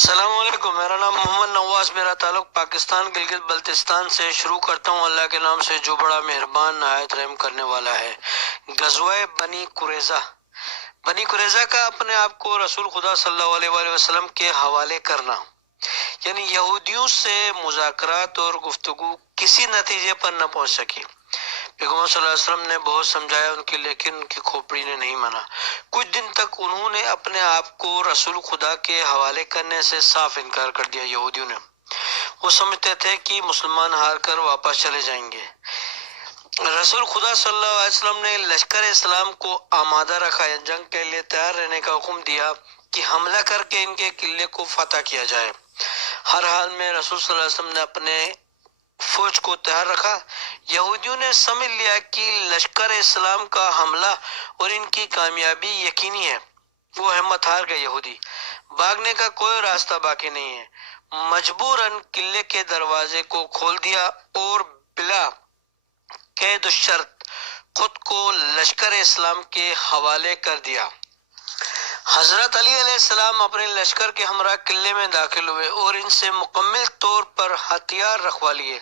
السلام علیکم، میرا نام محمد نواز، میرا تعلق پاکستان گلگت بلتستان سے۔ شروع کرتا ہوں اللہ کے نام سے جو بڑا مہربان نہایت رحم کرنے والا ہے۔ غزوہ بنی قریظہ۔ بنی قریظہ کا اپنے آپ کو رسول خدا صلی اللہ علیہ وآلہ وسلم کے حوالے کرنا، یعنی یہودیوں سے مذاکرات اور گفتگو کسی نتیجے پر نہ پہنچ سکی۔ پیغمبر صلی اللہ علیہ وسلم نے بہت سمجھایا ان کی، لیکن ان کی کھوپڑی نے نہیں مانا۔ کچھ دن تک انہوں نے اپنے آپ کو رسول خدا کے حوالے کرنے سے صاف انکار کر دیا۔ یہودیوں نے، وہ سمجھتے تھے کہ مسلمان ہار کر واپس چلے جائیں گے۔ رسول خدا صلی اللہ علیہ وسلم نے لشکر اسلام کو آمادہ رکھا، جنگ کے لیے تیار رہنے کا حکم دیا کہ حملہ کر کے ان کے قلعے کو فتح کیا جائے۔ ہر حال میں رسول صلی اللہ علیہ وسلم نے اپنے فوج کو تیار رکھا۔ یہودیوں نے سمجھ لیا کہ لشکر اسلام کا حملہ اور ان کی کامیابی یقینی ہے۔ وہ ہمت ہار گئے۔ یہودی بھاگنے کا کوئی راستہ باقی نہیں ہے۔ مجبوراً قلعے کے دروازے کو کھول دیا اور بلا قید و شرط خود کو لشکر اسلام کے حوالے کر دیا۔ حضرت علی علیہ السلام اپنے لشکر کے ہمراہ قلعے میں داخل ہوئے اور ان سے مکمل طور پر ہتھیار رکھوا لیے،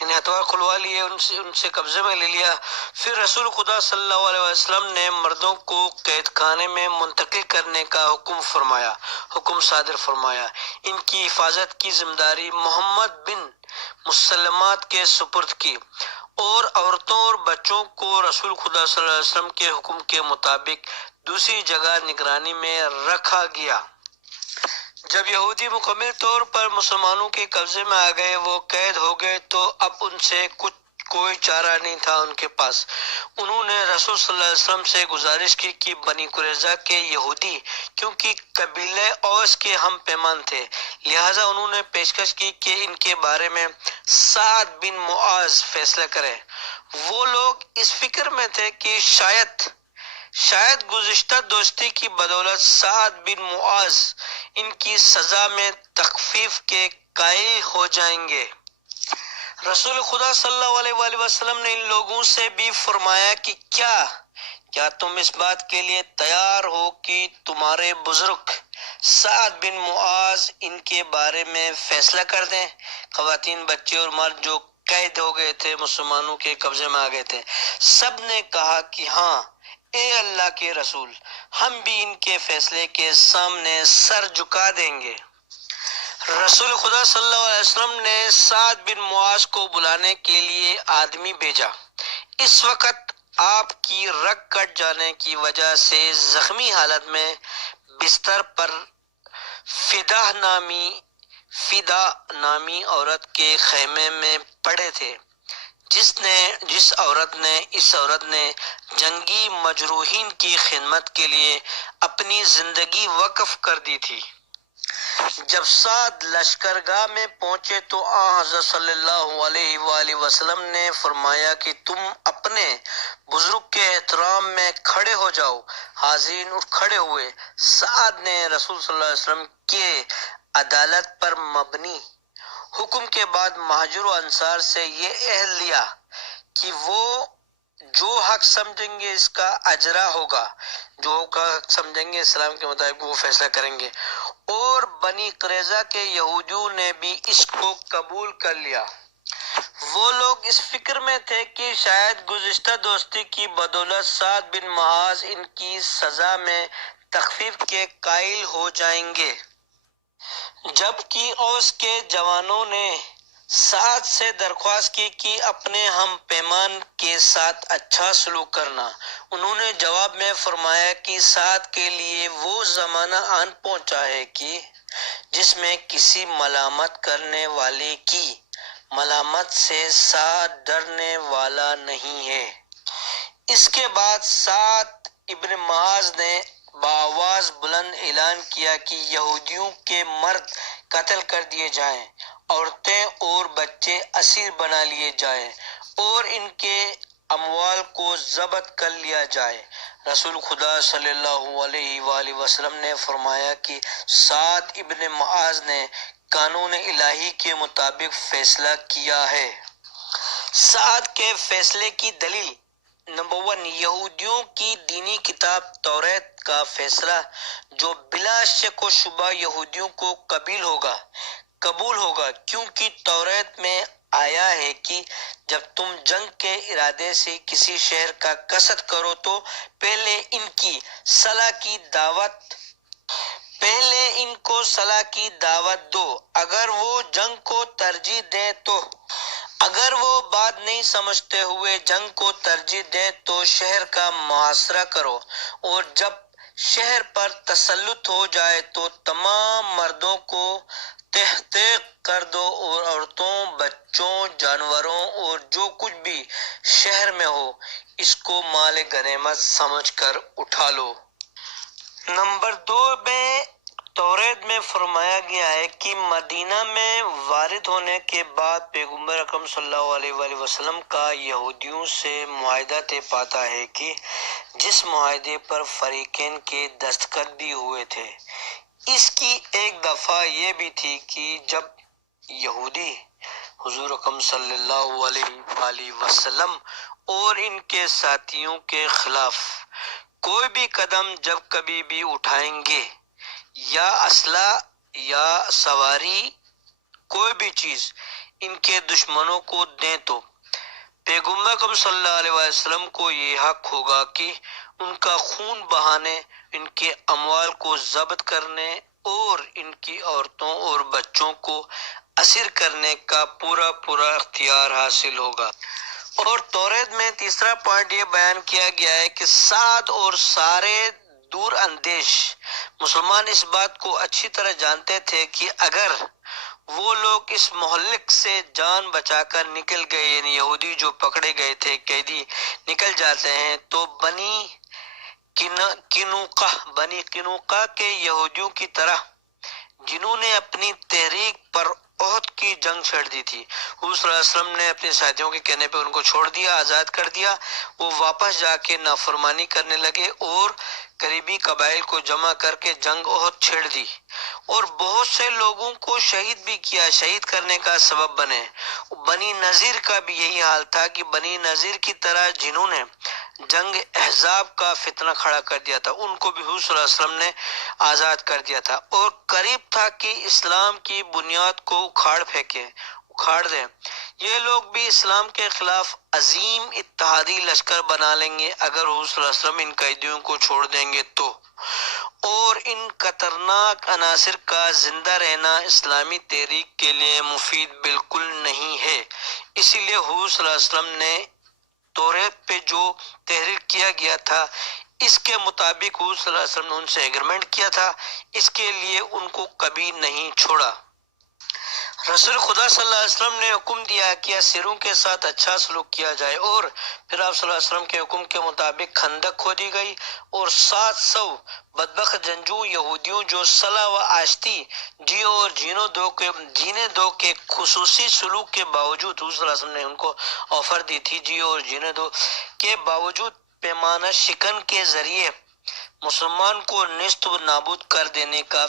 یعنی ہتھیار کھلوا لیے، ان سے قبضے میں لے لیا۔ پھر رسول خدا صلی اللہ علیہ وسلم نے مردوں کو قید خانے میں منتقل کرنے کا حکم صادر فرمایا۔ ان کی حفاظت کی ذمہ داری محمد بن مسلمات کے سپرد کی، اور عورتوں اور بچوں کو رسول خدا صلی اللہ علیہ وسلم کے حکم کے مطابق دوسری جگہ نگرانی میں رکھا گیا۔ جب یہودی مکمل طور پر مسلمانوں کے قبضے میں آ گئے، وہ قید ہو گئے، تو اب ان سے کوئی چارہ نہیں تھا ان کے پاس۔ انہوں نے رسول صلی اللہ علیہ وسلم سے گزارش کی کہ بنی قریظہ کے یہودی، کیونکہ قبیلہ اوس کے ہم پیمان تھے، لہٰذا انہوں نے پیشکش کی کہ ان کے بارے میں سعد بن معاذ فیصلہ کرے۔ وہ لوگ اس فکر میں تھے کہ شاید گزشتہ دوستی کی بدولت سعد بن معاذ ان کی سزا میں تخفیف کے قائل ہو جائیں گے۔ رسول خدا صلی اللہ علیہ وآلہ وسلم نے ان لوگوں سے بھی فرمایا کہ کیا تم اس بات کے لیے تیار ہو کہ تمہارے بزرگ سعد بن معاذ ان کے بارے میں فیصلہ کر دیں؟ خواتین، بچے اور مرد جو قید ہو گئے تھے، مسلمانوں کے قبضے میں آ گئے تھے، سب نے کہا کہ ہاں اے اللہ کے رسول، ہم بھی ان کے فیصلے کے سامنے سر جھکا دیں گے۔ رسول خدا صلی اللہ علیہ وسلم نے سعد بن معاذ کو بلانے کے لیے آدمی بھیجا۔ اس وقت آپ کی رگ کٹ جانے کی وجہ سے زخمی حالت میں بستر پر فدا نامی عورت کے خیمے میں پڑے تھے، اس عورت نے جنگی مجروحین کی خدمت کے لیے اپنی زندگی وقف کر دی تھی۔ جب سعد لشکرگاہ میں پہنچے تو حضرت صلی اللہ علیہ وآلہ وسلم نے فرمایا کہ تم اپنے بزرگ کے احترام میں کھڑے ہو جاؤ۔ حاضرین اٹھ کھڑے ہوئے۔ سعد نے رسول صلی اللہ علیہ وسلم کے عدالت پر مبنی حکم کے بعد مہاجر و انصار سے یہ عہد لیا کہ وہ جو حق سمجھیں گے اس کا اجرا ہوگا، جو حق سمجھیں گے اسلام کے مطابق وہ فیصلہ کریں گے، اور بنی قریظہ کے یہودیوں نے بھی اس کو قبول کر لیا۔ وہ لوگ اس فکر میں تھے کہ شاید گزشتہ دوستی کی بدولت سعد بن معاذ ان کی سزا میں تخفیف کے قائل ہو جائیں گے، جبکہ اوس کے جوانوں نے سعد سے درخواست کی کہ اپنے ہم پیمان کے ساتھ اچھا سلوک کرنا۔ انہوں نے جواب میں فرمایا کہ سعد کے لیے وہ زمانہ آن پہنچا ہے کہ جس میں کسی ملامت کرنے والے کی ملامت سے سعد ڈرنے والا نہیں ہے۔ اس کے بعد سعد ابن معاذ نے بآواز بلند اعلان کیا کہ یہودیوں کے مرد قتل کر دیے جائیں، عورتیں اور بچے اسیر بنا لیے جائیں، اور ان کے اموال کو ضبط کر لیا جائے۔ رسول خدا صلی اللہ علیہ وآلہ وسلم نے فرمایا کہ سعد ابن معاذ نے قانون الہی کے مطابق فیصلہ کیا ہے۔ سعد کے فیصلے کی دلیل نمبر 1، یہودیوں کی دینی کتاب توریت کا فیصلہ جو بلا شک و شبہ یہودیوں کو قبول ہوگا کیونکہ توریت میں آیا ہے کہ جب تم جنگ کے ارادے سے کسی شہر کا قصد کرو تو پہلے ان کو صلاح کی دعوت دو، اگر وہ جنگ کو ترجیح دیں تو اگر وہ بات نہیں سمجھتے ہوئے جنگ کو ترجیح دیں تو شہر کا محاصرہ کرو، اور جب شہر پر تسلط ہو جائے تو تمام مردوں کو تحقیق کر دو اور عورتوں، بچوں، جانوروں اور جو کچھ بھی شہر میں ہو اس کو مال غنیمت سمجھ کر اٹھا لو۔ نمبر 2 میں توریت میں فرمایا گیا ہے کہ مدینہ میں وارد ہونے کے بعد پیغمبر اکرم صلی اللہ علیہ وآلہ وسلم کا یہودیوں سے معاہدہ طے پاتا ہے کہ جس معاہدے پر فریقین کے دستخط بھی ہوئے تھے، اس کی ایک دفعہ یہ بھی تھی کہ جب یہودی حضور اکرم صلی اللہ علیہ وآلہ وسلم اور ان کے ساتھیوں کے خلاف کوئی بھی قدم جب کبھی بھی اٹھائیں گے یا اسلحہ یا سواری کوئی بھی چیز ان کے دشمنوں کو دیں تو پیغمبر اکرم صلی اللہ علیہ وسلم کو یہ حق ہوگا کہ ان کا خون بہانے، ان کے اموال کو ضبط کرنے اور ان کی عورتوں اور بچوں کو اسیر کرنے کا پورا اختیار حاصل ہوگا۔ اور توریت میں تیسرا پوائنٹ یہ بیان کیا گیا ہے کہ سعد اور سارے دور اندیش مسلمان اس بات کو اچھی طرح جانتے تھے کہ اگر وہ لوگ اس مہلک سے جان بچا کر نکل گئے، یعنی یہودی جو پکڑے گئے تھے قیدی نکل جاتے ہیں، تو بنی قینوقہ کے یہودیوں کی طرح جنہوں نے اپنی تحریک پر عہد کی جنگ چھیڑ دی تھی، حضور صلی اللہ علیہ وسلم نے اپنے ساتھیوں کے کہنے پہ ان کو چھوڑ دیا، آزاد کر دیا، وہ واپس جا کے نافرمانی کرنے لگے اور قریبی قبائل کو جمع کر کے جنگ عہد چھیڑ دی اور بہت سے لوگوں کو شہید بھی کیا، شہید کرنے کا سبب بنے۔ بنی نذیر کا بھی یہی حال تھا کہ بنی نذیر کی طرح جنہوں نے جنگ احزاب کا فتنہ کھڑا کر دیا تھا ان کو بھی حضور صلی اللہ علیہ وسلم نے آزاد کر دیا تھا، اور قریب تھا کہ اسلام کی بنیاد کو اکھاڑ دیں۔ یہ لوگ بھی اسلام کے خلاف عظیم اتحادی لشکر بنا لیں گے اگر حضور صلی اللہ علیہ وسلم ان قیدیوں کو چھوڑ دیں گے تو، اور ان خطرناک عناصر کا زندہ رہنا اسلامی تحریک کے لیے مفید بالکل نہیں ہے۔ اسی لیے حضور صلی اللہ علیہ وسلم نے توریت پہ جو تحریر کیا گیا تھا اس کے مطابق حضور صلی اللہ علیہ وسلم نے ان سے ایگریمنٹ کیا تھا، اس کے لیے ان کو کبھی نہیں چھوڑا۔ رسول خدا صلی اللہ علیہ وسلم نے حکم دیا کہ اسیروں کے ساتھ اچھا سلوک کیا جائے، اور پھر آپ صلی اللہ علیہ وسلم کے حکم کے مطابق خندق کھودی گئی اور 700 بدبخت جنگجو یہودیوں جو صلح و آشتی جیو اور جینے دو کے خصوصی سلوک کے باوجود، حضور صلی اللہ علیہ وسلم نے ان کو آفر دی تھی جیو اور جینے دو کے باوجود پیمانہ شکن کے ذریعے مسلمان کو نیست و نابود کر دینے کا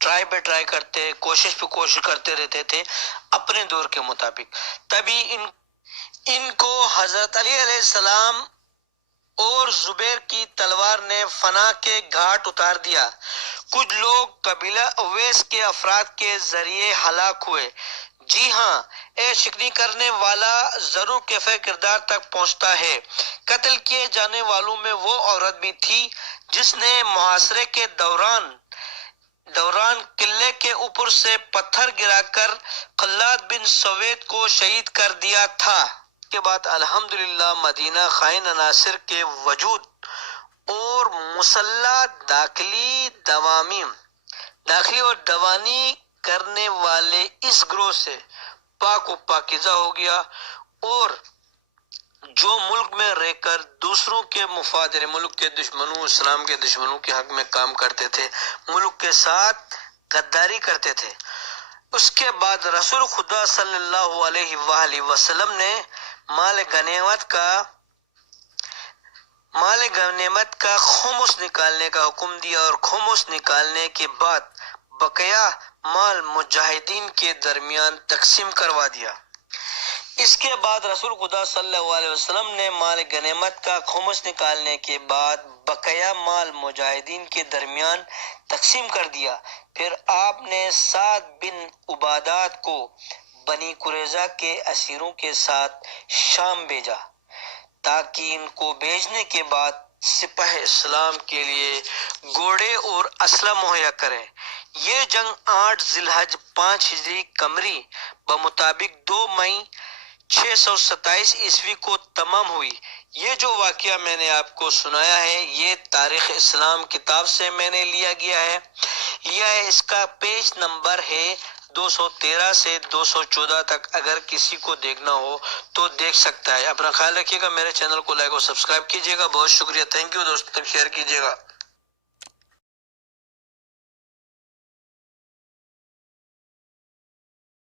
ٹرائی کرتے، کوشش کرتے رہتے تھے اپنے دور کے مطابق۔ تبھی ان کو حضرت علی علیہ السلام اور زبیر کی تلوار نے فنا کے گھاٹ اتار دیا۔ کچھ لوگ قبیلہ اویس کے افراد کے ذریعے ہلاک ہوئے۔ جی ہاں، اے شکنی کرنے والا ضرور کیفے کردار تک پہنچتا ہے۔ قتل کیے جانے والوں میں وہ عورت بھی تھی جس نے محاصرے کے دوران قلعے کے اوپر سے پتھر گرا کر خلاد بن سوید کو شہید کر دیا تھا۔ اس کے بعد الحمدللہ مدینہ خائن عناصر کے وجود اور مسلح داخلی اور دوانی کرنے والے اس گروہ سے پاک و پاکیزہ ہو گیا، اور جو ملک میں رہ کر دوسروں کے مفاد، یعنی ملک کے دشمنوں، اسلام کے دشمنوں کے حق میں کام کرتے تھے، ملک کے ساتھ غداری کرتے تھے، اس کے بعد رسول خدا صلی اللہ علیہ وآلہ وسلم نے مال غنیمت کا خمس نکالنے کا حکم دیا، اور خمس نکالنے کے بعد بقیہ مال مجاہدین کے درمیان تقسیم کروا دیا۔ اس کے بعد رسول خدا صلی اللہ علیہ وسلم نے مال غنیمت کا خمس نکالنے کے بعد بقیہ مال مجاہدین کے درمیان تقسیم کر دیا۔ پھر آپ نے سعد بن عبادات کو بنی قریظہ کے اسیروں کے ساتھ شام بھیجا تاکہ ان کو بھیجنے کے بعد سپاہ اسلام کے لیے گھوڑے اور اسلحہ مہیا کریں۔ یہ جنگ 8 ذی الحج 5 ہجری قمری بمطابق 2 مئی 627 عیسوی کو تمام ہوئی۔ یہ جو واقعہ میں نے آپ کو سنایا ہے یہ تاریخ اسلام کتاب سے میں نے لیا گیا ہے۔ اس کا پیج نمبر ہے 213 سے 214 تک، اگر کسی کو دیکھنا ہو تو دیکھ سکتا ہے۔ اپنا خیال رکھیے گا، میرے چینل کو لائک اور سبسکرائب کیجیے گا۔ بہت شکریہ، تھینک یو دوستوں، شیئر کیجیے گا۔